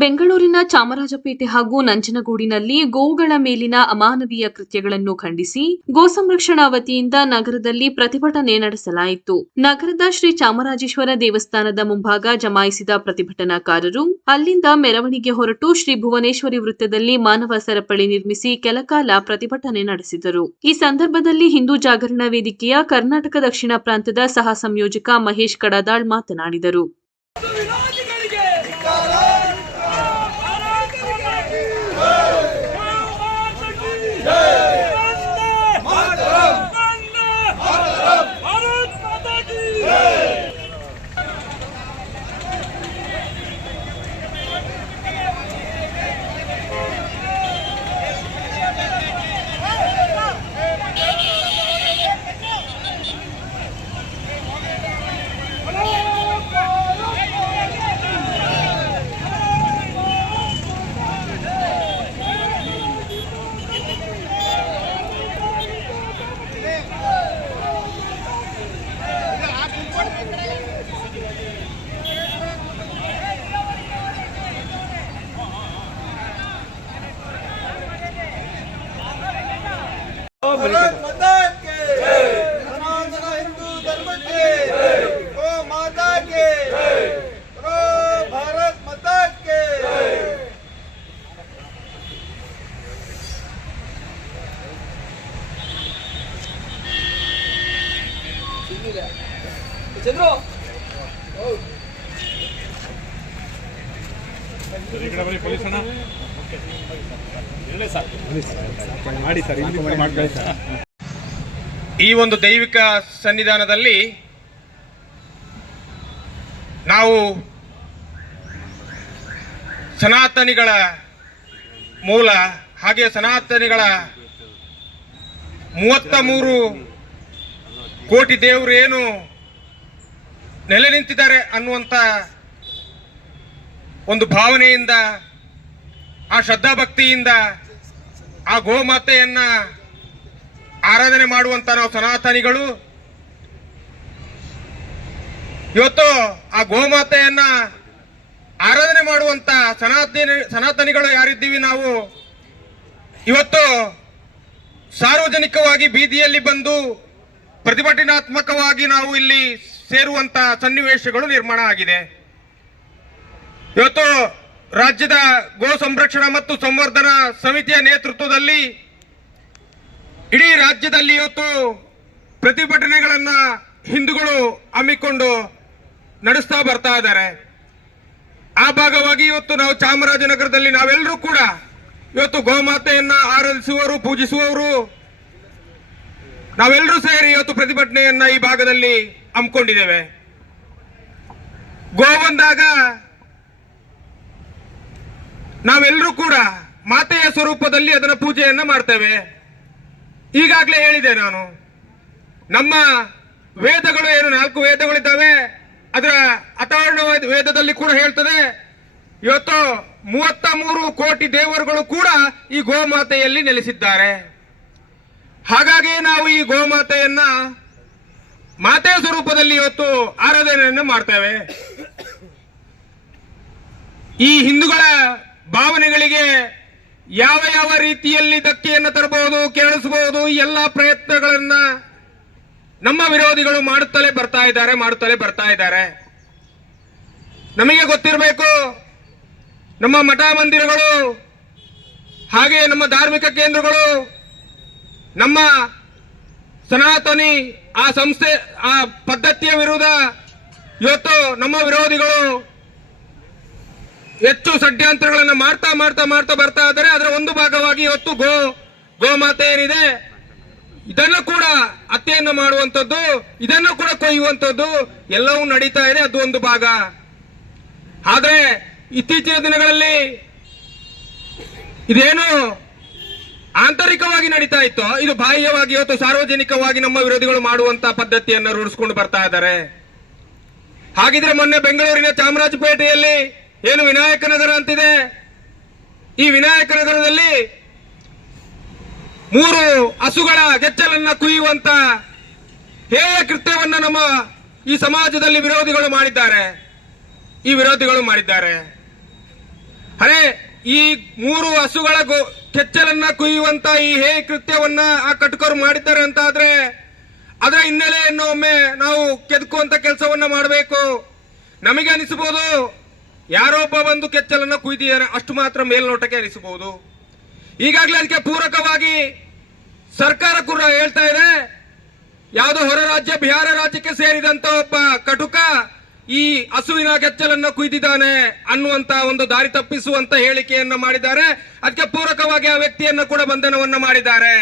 ಬೆಂಗಳೂರಿನ ಚಾಮರಾಜಪೇಟೆ ಹಾಗೂ ನಂಜನಗೂಡಿನಲ್ಲಿ ಗೋವುಗಳ ಮೇಲಿನ ಅಮಾನವೀಯ ಕೃತ್ಯಗಳನ್ನು ಖಂಡಿಸಿ ಗೋ ಸಂರಕ್ಷಣಾ ವತಿಯಿಂದ ನಗರದಲ್ಲಿ ಪ್ರತಿಭಟನೆ ನಡೆಸಲಾಯಿತು. ನಗರದ ಶ್ರೀ ಚಾಮರಾಜೇಶ್ವರ ದೇವಸ್ಥಾನದ ಮುಂಭಾಗ ಜಮಾಯಿಸಿದ ಪ್ರತಿಭಟನಾಕಾರರು ಅಲ್ಲಿಂದ ಮೆರವಣಿಗೆ ಹೊರಟು ಶ್ರೀ ಭುವನೇಶ್ವರಿ ವೃತ್ತದಲ್ಲಿ ಮಾನವ ಸರಪಳಿ ನಿರ್ಮಿಸಿ ಕೆಲಕಾಲ ಪ್ರತಿಭಟನೆ ನಡೆಸಿದರು. ಈ ಸಂದರ್ಭದಲ್ಲಿ ಹಿಂದೂ ಜಾಗರಣ ವೇದಿಕೆಯ ಕರ್ನಾಟಕ ದಕ್ಷಿಣ ಪ್ರಾಂತದ ಸಹ ಸಂಯೋಜಕ ಮಹೇಶ್ ಕಡದಾಳ್ ಮಾತನಾಡಿದರು. भारत माता के सनातन हिंदू धर्म के गो माता के भारत माता के चंद्रो पुलिस ಈ ಒಂದು ದೈವಿಕ ಸನ್ನಿಧಾನದಲ್ಲಿ ನಾವು ಸನಾತನಿಗಳ ಮೂಲ ಹಾಗೆ ಸನಾತನಿಗಳ 33 ಕೋಟಿ ದೇವರು ಏನು ನೆಲೆ ನಿಂತಿದ್ದಾರೆ ಅನ್ನುವಂತ ಒಂದು ಭಾವನೆಯಿಂದ ಆ ಶ್ರದ್ಧಾಭಕ್ತಿಯಿಂದ ಆ ಗೋಮಾತೆಯನ್ನ ಆರಾಧನೆ ಮಾಡುವಂತ ನಾವು ಸನಾತನಿಗಳು ಇವತ್ತು ಆ ಗೋಮಾತೆಯನ್ನ ಆರಾಧನೆ ಮಾಡುವಂತ ಸನಾತನಿಗಳು ಯಾರಿದ್ದೀವಿ ನಾವು ಇವತ್ತು ಸಾರ್ವಜನಿಕವಾಗಿ ಬೀದಿಯಲ್ಲಿ ಬಂದು ಪ್ರತಿಭಟನಾತ್ಮಕವಾಗಿ ನಾವು ಇಲ್ಲಿ ಸೇರುವಂತ ಸನ್ನಿವೇಶಗಳು ನಿರ್ಮಾಣ ಆಗಿದೆ. ಇವತ್ತು ರಾಜ್ಯದ ಗೋ ಸಂರಕ್ಷಣಾ ಮತ್ತು ಸಂವರ್ಧನಾ ಸಮಿತಿಯ ನೇತೃತ್ವದಲ್ಲಿ ಇಡೀ ರಾಜ್ಯದಲ್ಲಿ ಇವತ್ತು ಪ್ರತಿಭಟನೆಗಳನ್ನ ಹಿಂದೂಗಳು ಹಮ್ಮಿಕೊಂಡು ನಡೆಸ್ತಾ ಬರ್ತಾ ಇದ್ದಾರೆ. ಆ ಭಾಗವಾಗಿ ಇವತ್ತು ನಾವು ಚಾಮರಾಜನಗರದಲ್ಲಿ ನಾವೆಲ್ಲರೂ ಕೂಡ ಇವತ್ತು ಗೋಮಾತೆಯನ್ನ ಆರಾಧಿಸುವವರು ಪೂಜಿಸುವವರು ನಾವೆಲ್ಲರೂ ಸೇರಿ ಇವತ್ತು ಪ್ರತಿಭಟನೆಯನ್ನ ಈ ಭಾಗದಲ್ಲಿ ಹಮ್ಮಿಕೊಂಡಿದ್ದೇವೆ. ಗೋ ಬಂದಾಗ ನಾವೆಲ್ಲರೂ ಕೂಡ ಮಾತೆಯ ಸ್ವರೂಪದಲ್ಲಿ ಅದರ ಪೂಜೆಯನ್ನ ಮಾಡ್ತೇವೆ. ಈಗಾಗಲೇ ಹೇಳಿದೆ ನಾನು, ನಮ್ಮ ವೇದಗಳು ಏನು 4 ವೇದಗಳಿದ್ದಾವೆ, ಅದರ ಅಥರ್ವಣ ವೇದದಲ್ಲಿ ಕೂಡ ಹೇಳ್ತದೆ ಇವತ್ತು 33 ಕೋಟಿ ದೇವರುಗಳು ಕೂಡ ಈ ಗೋಮಾತೆಯಲ್ಲಿ ನೆಲೆಸಿದ್ದಾರೆ. ಹಾಗಾಗಿ ನಾವು ಈ ಗೋಮಾತೆಯನ್ನ ಮಾತೆಯ ಸ್ವರೂಪದಲ್ಲಿ ಇವತ್ತು ಆರಾಧನೆಯನ್ನು ಮಾಡ್ತೇವೆ. ಈ ಹಿಂದೂಗಳ ಭಾವನೆಗಳಿಗೆ ಯಾವ ಯಾವ ರೀತಿಯಲ್ಲಿ ಧಕ್ಕೆಯನ್ನು ತರಬಹುದು, ಕೆರಳಿಸಬಹುದು, ಎಲ್ಲ ಪ್ರಯತ್ನಗಳನ್ನ ನಮ್ಮ ವಿರೋಧಿಗಳು ಮಾಡುತ್ತಲೇ ಬರ್ತಾ ಇದ್ದಾರೆ. ನಮಗೆ ಗೊತ್ತಿರಬೇಕು, ನಮ್ಮ ಮಠ ಮಂದಿರಗಳು ಹಾಗೆ ನಮ್ಮ ಧಾರ್ಮಿಕ ಕೇಂದ್ರಗಳು, ನಮ್ಮ ಸನಾತನಿ ಆ ಸಂಸ್ಥೆ ಆ ಪದ್ಧತಿಯ ವಿರುದ್ಧ ಇವತ್ತು ನಮ್ಮ ವಿರೋಧಿಗಳು ಹೆಚ್ಚು ಷಡ್ಯಂತ್ರಗಳನ್ನು ಮಾಡ್ತಾ ಬರ್ತಾ ಇದ್ದಾರೆ. ಅದರ ಒಂದು ಭಾಗವಾಗಿ ಇವತ್ತು ಗೋಮಾತೆ ಏನಿದೆ ಇದನ್ನು ಕೂಡ ಹತ್ಯೆಯನ್ನು ಮಾಡುವಂಥದ್ದು, ಇದನ್ನು ಕೂಡ ಕೊಯ್ಯುವಂಥದ್ದು ಎಲ್ಲವೂ ನಡೀತಾ ಇದೆ. ಅದು ಒಂದು ಭಾಗ. ಆದ್ರೆ ಇತ್ತೀಚಿನ ದಿನಗಳಲ್ಲಿ ಇದೇನು ಆಂತರಿಕವಾಗಿ ನಡೀತಾ ಇತ್ತು, ಇದು ಬಾಹ್ಯವಾಗಿ ಇವತ್ತು ಸಾರ್ವಜನಿಕವಾಗಿ ನಮ್ಮ ವಿರೋಧಿಗಳು ಮಾಡುವಂತ ಪದ್ಧತಿಯನ್ನು ರೂಢಿಸಿಕೊಂಡು ಬರ್ತಾ ಇದ್ದಾರೆ. ಹಾಗಿದ್ರೆ ಮೊನ್ನೆ ಬೆಂಗಳೂರಿನ ಚಾಮರಾಜಪೇಟೆಯಲ್ಲಿ ಏನು ವಿನಾಯಕ ನಗರ ಅಂತಿದೆ, ಈ ವಿನಾಯಕ ನಗರದಲ್ಲಿ 3 ಹಸುಗಳ ಗೆಚ್ಚಲನ್ನ ಕುಯ್ಯುವಂತ ಹೇಯ ಕೃತ್ಯವನ್ನ ನಮ್ಮ ಈ ಸಮಾಜದಲ್ಲಿ ವಿರೋಧಿಗಳು ಮಾಡಿದ್ದಾರೆ. ಹಳೆ ಈ 3 ಹಸುಗಳ ಕೆಚ್ಚಲನ್ನ ಕುಯ್ಯುವಂತ ಈ ಹೇ ಕೃತ್ಯವನ್ನ ಆ ಕಟುಕರು ಮಾಡಿದ್ದಾರೆ ಅಂತ ಆದ್ರೆ ಅದರ ಹಿನ್ನೆಲೆಯನ್ನು ಒಮ್ಮೆ ನಾವು ಕೆದಕುವಂತ ಕೆಲಸವನ್ನ ಮಾಡಬೇಕು. ನಮಗೆ ಅನಿಸಬಹುದು ಯಾರೊಬ್ಬ ಬಂದು ಕೆಚ್ಚಲನ್ನ ಕುಯ್ದಿದ್ದಾರೆ ಅಷ್ಟು ಮಾತ್ರ ಮೇಲ್ನೋಟಕ್ಕೆ ಅನಿಸಬಹುದು. ಈಗಾಗಲೇ ಅದಕ್ಕೆ ಪೂರಕವಾಗಿ ಸರ್ಕಾರ ಕೂಡ ಹೇಳ್ತಾ ಇದೆ, ಯಾವುದೋ ಹೊರ ರಾಜ್ಯ ಬಿಹಾರ ರಾಜ್ಯಕ್ಕೆ ಸೇರಿದಂತ ಒಬ್ಬ ಕಟುಕ ಈ ಹಸುವಿನ ಕೆಚ್ಚಲನ್ನ ಕುಯ್ದಿದ್ದಾನೆ ಅನ್ನುವಂತ ಒಂದು ದಾರಿ ತಪ್ಪಿಸುವಂತ ಹೇಳಿಕೆಯನ್ನ ಮಾಡಿದ್ದಾರೆ. ಅದಕ್ಕೆ ಪೂರಕವಾಗಿ ಆ ವ್ಯಕ್ತಿಯನ್ನ ಕೂಡ ಬಂಧನವನ್ನ ಮಾಡಿದ್ದಾರೆ.